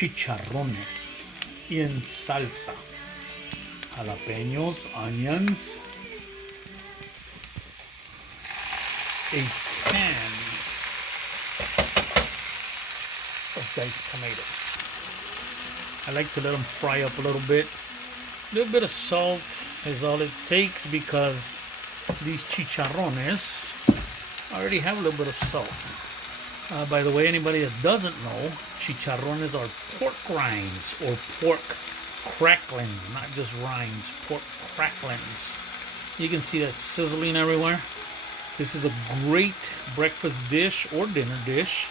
chicharrones in salsa. Jalapenos, onions, a can of diced tomatoes. I like to let them fry up a little bit. A little bit of salt is all it takes because these chicharrones already have a little bit of salt. By the way, anybody that doesn't know, chicharrones are pork rinds or pork cracklings, not just rinds, pork cracklings. You can see that sizzling everywhere. This is a great breakfast dish or dinner dish.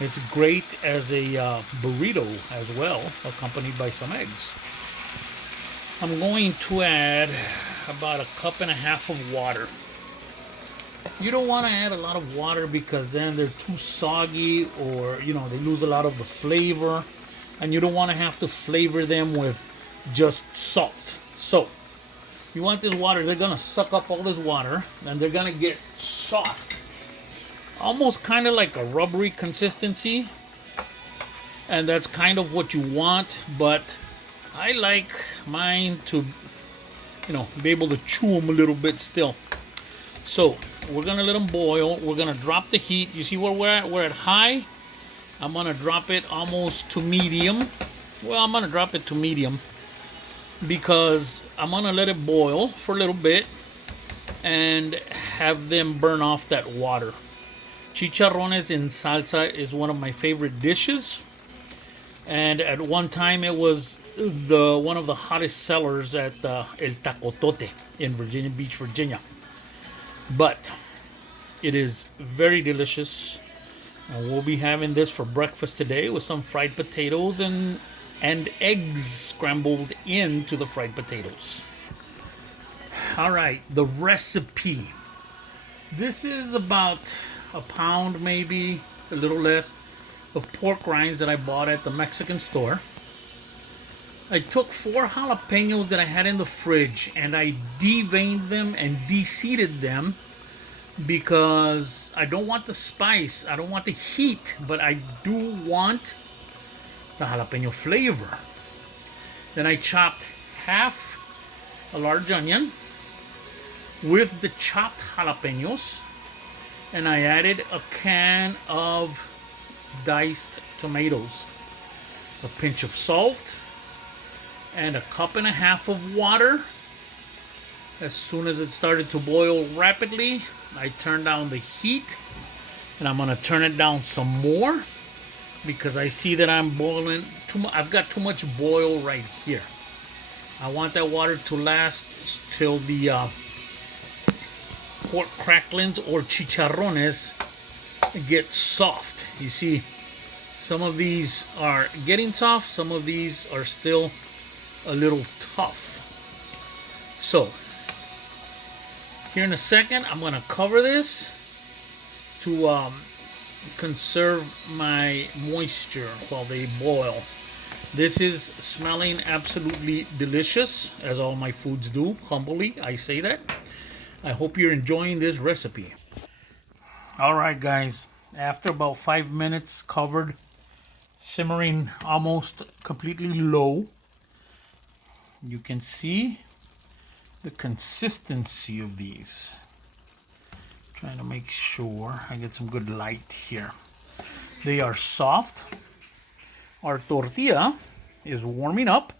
It's great as a burrito as well, accompanied by some eggs. I'm going to add about 1.5 cups of water. You don't want to add a lot of water because then they're too soggy, or they lose a lot of the flavor, and you don't want to have to flavor them with just salt. So you want this water, they're going to suck up all this water and they're going to get soft, almost kind of like a rubbery consistency, and that's kind of what you want. But I like mine to be able to chew them a little bit still. So we're gonna let them boil. We're gonna drop the heat. You see where we're at? We're at high. I'm gonna drop it almost to medium. Well, I'm gonna drop it to medium because I'm gonna let it boil for a little bit and have them burn off that water. Chicharrones in salsa is one of my favorite dishes, and at one time it was one of the hottest sellers at El Tacotote in Virginia Beach, Virginia. But it is very delicious. We'll be having this for breakfast today with some fried potatoes and eggs scrambled into the fried potatoes. All right, the recipe. This is about a pound, maybe a little less, of pork rinds that I bought at the Mexican store. I took 4 jalapenos that I had in the fridge and I deveined them and de-seeded them because I don't want the spice, I don't want the heat, but I do want the jalapeno flavor. Then I chopped half a large onion with the chopped jalapenos, and I added a can of diced tomatoes, a pinch of salt, and 1.5 cups of water. As soon as it started to boil rapidly, I turned down the heat, and I'm gonna turn it down some more because I see that I'm boiling too much. I've got too much boil right here. I want that water to last till the pork cracklings or chicharrones get soft. You see, some of these are getting soft, some of these are still a little tough. So here in a second, I'm gonna cover this to conserve my moisture while they boil. This is smelling absolutely delicious, as all my foods do. Humbly, I say that. I hope you're enjoying this recipe. All right, guys, after about 5 minutes covered, simmering almost completely low, you can see the consistency of these. Trying to make sure I get some good light here. They are soft. Our tortilla is warming up.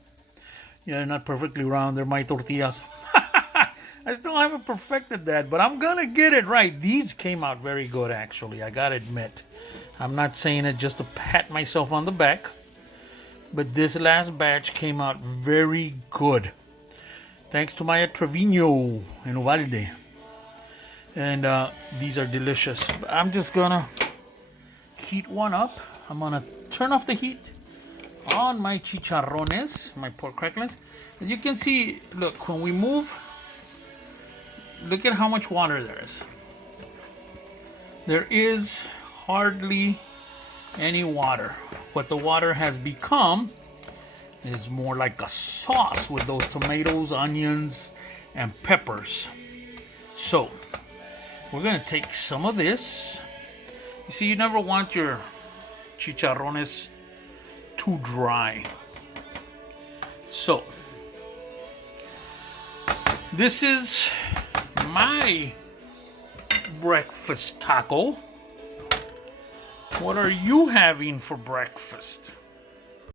Yeah, they're not perfectly round. They're my tortillas. I still haven't perfected that, but I'm gonna get it right. These came out very good, actually, I gotta admit. I'm not saying it just to pat myself on the back, but this last batch came out very good. Thanks to Maya Trevino in Uvalde. And these are delicious. I'm just gonna heat one up. I'm gonna turn off the heat on my chicharrones, my pork cracklings. As you can see, look, when we move, look at how much water there is. There is hardly any water. What the water has become is more like a sauce with those tomatoes, onions, and peppers. So we're gonna take some of this. You see, you never want your chicharrones too dry. So, this is my breakfast taco. What are you having for breakfast?